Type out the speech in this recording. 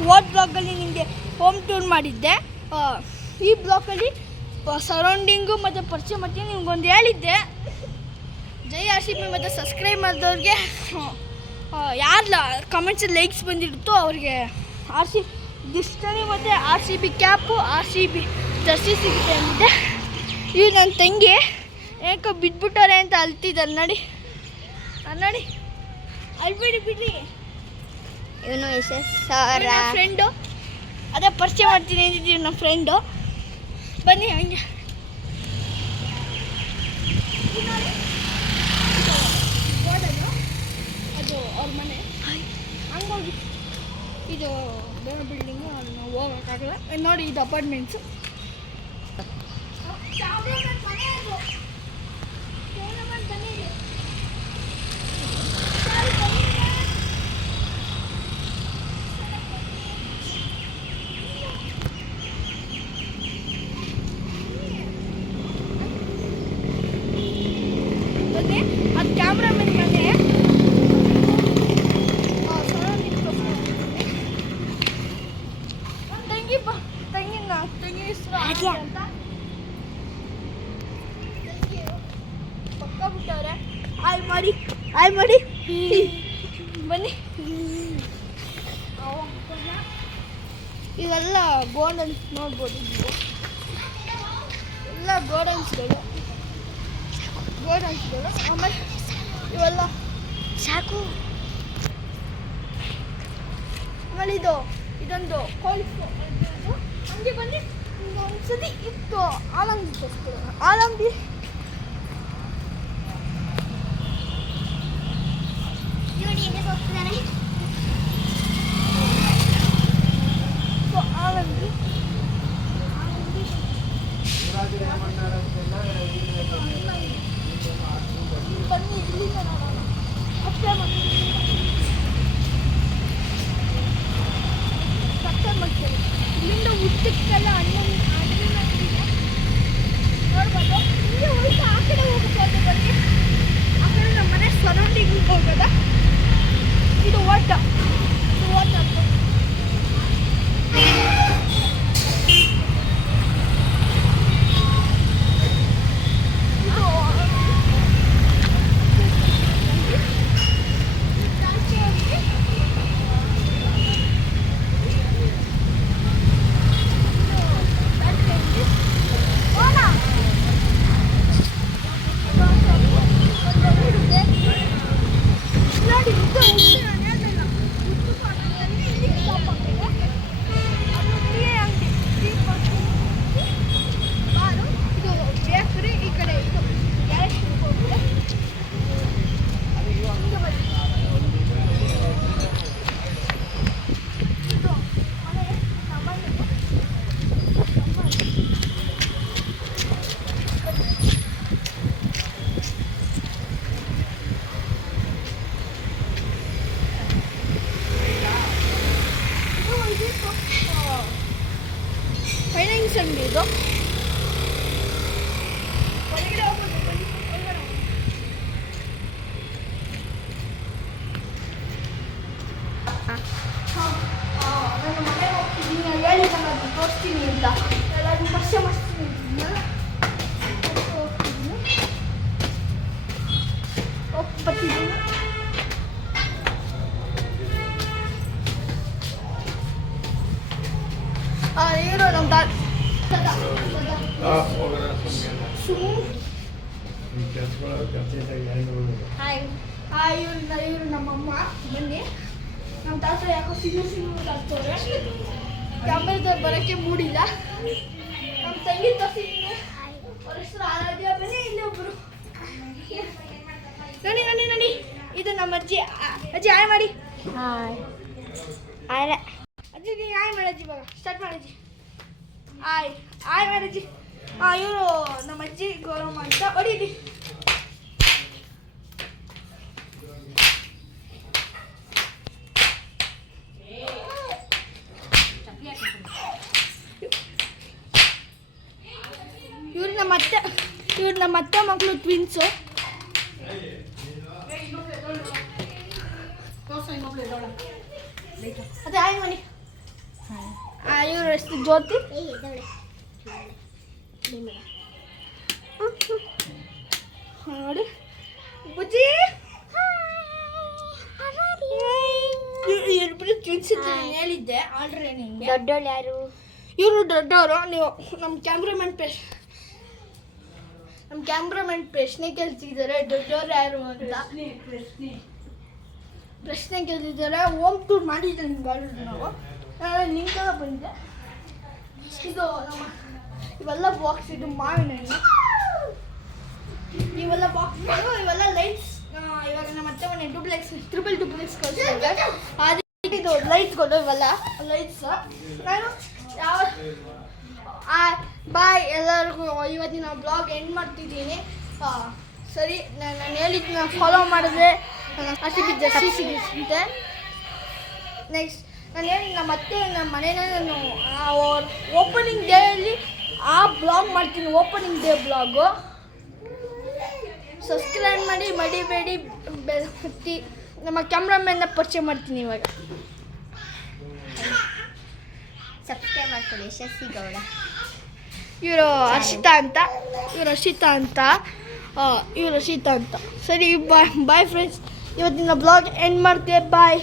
ಹೋದ ಬ್ಲಾಗಲ್ಲಿ ನಿಮಗೆ home tour ಮಾಡಿದ್ದೆ. ಈ ಬ್ಲಾಗಲ್ಲಿ ಸರೌಂಡಿಂಗು ಮತ್ತು ಪರಿಚಯ ಮಾಡ್ತೀನಿ. ನಿಮ್ಗೊಂದು ಹೇಳಿದ್ದೆ, ಜೈ RCB ಮತ್ತು ಸಬ್ಸ್ಕ್ರೈಬ್ ಮಾಡಿದವ್ರಿಗೆ ಯಾರು ಕಮೆಂಟ್ಸಲ್ಲಿ ಲೈಕ್ಸ್ ಬಂದಿರುತ್ತೋ ಅವ್ರಿಗೆ RCB ಡಿಸ್ಟನಿ ಮತ್ತು RCB ಕ್ಯಾಪು RCB ಜರ್ಸಿ ಸಿಗುತ್ತೆ ಅಂದಿದ್ದೆ. ಇವು ನನ್ನ ತಂಗಿ ಯಾಕೋ ಬಿದ್ದುಬಿಟ್ಟಾರೆ ಅಂತ ಅಳ್ತಿದ್ದಾರೆ. ನೋಡಿ ಬಿಡ್ರಿ. ಇವನು ಫ್ರೆಂಡು, ಅದೇ ಪರಿಚಯ ಮಾಡ್ತೀನಿ ಅಂದಿದ್ದೀವಿ ನಮ್ಮ ಫ್ರೆಂಡು. ಬನ್ನಿ ಹಂಗೆ. ಅದು ಅವ್ರ ಮನೆ ಹಂಗೋಗಿ. ಇದು ಬೇರೆ ಬಿಲ್ಡಿಂಗು, ನಾವು ಹೋಗೋಕ್ಕಾಗಲ್ಲ. ನೋಡಿ ಇದು ಅಪಾರ್ಟ್ಮೆಂಟ್ಸು. ಅದು ಕ್ಯಾಮ್ರಾಮನ್ ಮನೆ. ತಂಗಿ ಹೆಸರು ಅಂತ ಪಕ್ಕ ಬಿಟ್ಟವ್ರೆ. ಆಯ್ ಮಾಡಿ ಬನ್ನಿ. ಇವೆಲ್ಲ ಗೋಡನ್ಸ್ ನೋಡ್ಬೋದು ನೀವು. ಎಲ್ಲ ಗೋಡನ್ಸ್ಗಳು. ಆಮೇಲೆ ಇವೆಲ್ಲ ಸಾಕು. ಆಮೇಲೆ ಇದೊಂದು ಕೋಲ್ಫು. ಹಂಗೆ ಬನ್ನಿ. ಒಂದ್ಸತಿ ಇತ್ತು ಆಲಂಬಿ ತೋರಿಸ್ಕೊಳ್ಳೋಣ. ಆಲಂಬಿ ಬನ್ನಿ ಇಲ್ಲಿಂದ ನೋಡೋಣ. ಅಷ್ಟೇ ಮಾಡ್ತೇವೆ. ಇಲ್ಲಿಂದ ಉದ್ದಕ್ಕೆಲ್ಲ ಹಣ್ಣಿನ ನೋಡ್ಬೋದು. ಹಿಂಗೆ ಹೋಗಿ ಆ ಕಡೆ ಹೋಗ್ಬೋದು. ಬನ್ನಿ, ಆ ಕಡೆ ನಮ್ಮ ಮನೆ ಸರೌಂಡಿಂಗ್ ಹೋಗೋದ. ಇದು ಓಟ ಫೈನಾನ್ಸ್ ಅಂಗಡಿ. ಇದು ಒಳಗಡೆ ಹೋಗ್ಬೋದು. ನಾನು ಮನೆಗೆ ಹೋಗ್ತಿದ್ದೀನಿ, ಹೇಳಿದ್ದೆ ನಾನು ತೋರಿಸ್ತೀನಿ ಅಂತ. ಎಲ್ಲರೂ ಪರಿಚಯ ಮಾಡಿಸ್ತೀನಿ. ಹೋಗ್ಬರ್ತಿದ್ದೀನಿ. ಇವರು ನಮ್ಮ ಇವರು ನಮ್ಮಮ್ಮ. ಬನ್ನಿ. ನಮ್ಮ ತಾತ ಯಾಕೋ ಸಿಗು ಆಗ್ತವ್ರೆ. ಕ್ಯಾಮ್ರಾದಲ್ಲಿ ಬರೋಕ್ಕೆ ಮೂಡಿಲ್ಲ. ನಮ್ಮ ತಂಗಿ ತೋರಿಸಿದ್ದೀನಿ. ಅವ್ರ ಹೆಸರು ಆರಾಧ್ಯ. ಬನ್ನಿ, ಇಲ್ಲಿ ಒಬ್ಬರು. ನೋಡಿ ಇದು ನಮ್ಮ ಅಜ್ಜಿ. ಅಜ್ಜಿ ಹಾಯ್ ಮಾಡಿ. ಅಜ್ಜಿ ನೀನು ಹಾಯ್ ಮಾಡಜ್ಜಿ. ಇವಾಗ ಸ್ಟಾರ್ಟ್ ಮಾಡಜ್ಜಿ. ಹಾಯ್ ಮಾಡಜ್ಜಿ. ಇವರು ನಮ್ಮ ಅಜ್ಜಿ ಗೌರಮ್ಮ ಅಂತ. ಹೊಡೀರಿ. ಇವ್ರು ನಮ್ಮ ಅತ್ತೆ ಮಕ್ಕಳು ಟ್ವಿನ್ಸು. ಅದೇ ಹಾಯ್ ಮಾಡಿ. ಇವ್ರ ಹೆಸರು ಜ್ಯೋತಿ. ನೋಡಿ ಬುಜ್ಜಿ ಇಬ್ಬರು ಟ್ವಿನ್ಸ್ ಹೇಳಿದ್ದೆ ಆಲ್ರೆಡಿ ನಿಮಗೆ. ದೊಡ್ಡೋಳು ಯಾರು? ಇವರು ದೊಡ್ಡವರು. ನೀವು ನಮ್ಮ ಕ್ಯಾಮ್ರಾಮನ್ ಪ್ರಶ್ನೆ ಕೇಳ್ತಿದ್ದಾರೆ, ದೊಡ್ಡವ್ರು ಯಾರು ಅಂತ ಪ್ರಶ್ನೆ ಕೇಳ್ತಿದ್ದಾರೆ. ಹೋಮ್ ಟೂರ್ ಮಾಡಿದ್ದೆ ನಿಮ್ಗೆ ನಾವು ನಿಂಗೆ ಬಂದೆ. ಇದು ನಮ್ಮ ಇವೆಲ್ಲ ಬಾಕ್ಸ್, ಇದು ಮಾವಿನ ಹಣ್ಣು, ಇವೆಲ್ಲ ಬಾಕ್ಸ್ಗಳು, ಇವೆಲ್ಲ ಲೈಟ್ಸ್. ಇವಾಗ ನಮ್ಮ ಅತ್ತೆ ಮನೆ ಟ್ರಿಪಲ್ ಡುಪ್ಲೆಕ್ಸ್ ಕಳಿಸ್ತಾರೆ. ಅದಕ್ಕೆ ಇದು ಲೈಟ್ಸ್ಗಳು, ಇವೆಲ್ಲ ಲೈಟ್ಸ್. ನಾನು ಯಾವ ಬಾಯ್ ಎಲ್ಲರಿಗೂ. ಇವತ್ತಿನ ಬ್ಲಾಗ್ ಎಂಡ್ ಮಾಡ್ತಿದ್ದೀನಿ. ಸರಿ, ನಾನು ಹೇಳಿದ್ನ ಫಾಲೋ ಮಾಡಿದ್ರೆ ಅಷ್ಟು ಜಾಸ್ತಿ ಸಿಗುತ್ತೆ. ನೆಕ್ಸ್ಟ್ ನಾನು ಹೇಳಿ ನಮ್ಮ ಅತ್ತೆ ನಮ್ಮ ಮನೇನ ನಾನು ಓಪನಿಂಗ್ ಡೇಯಲ್ಲಿ ಬ್ಲಾಗ್ ಮಾಡ್ತೀನಿ, ಓಪನಿಂಗ್ ಡೇ ಬ್ಲಾಗು. ಸಬ್ಸ್ಕ್ರೈಬ್ ಮಾಡಿ ಮಡಿಬೇಡಿ, ಬೆಲ್ ಹತ್ತಿ. ನಮ್ಮ ಕ್ಯಾಮ್ರಾಮನ್ನ ಪರಿಚಯ ಮಾಡ್ತೀನಿ ಇವಾಗ. ಸಬ್ಸ್ಕ್ರೈಬ್ ಮಾಡ್ಕೊಳ್ಳಿ. ಯಶಸ್ವಿ ಗೌಡ. ಇವರು ಹರ್ಷಿತಾ ಅಂತ. ಸರಿ, ಬಾಯ್ ಫ್ರೆಂಡ್ಸ್. ಇವತ್ತಿನ ಬ್ಲಾಗ್ ಎಂಡ್ ಮಾಡ್ತೇವೆ. ಬಾಯ್.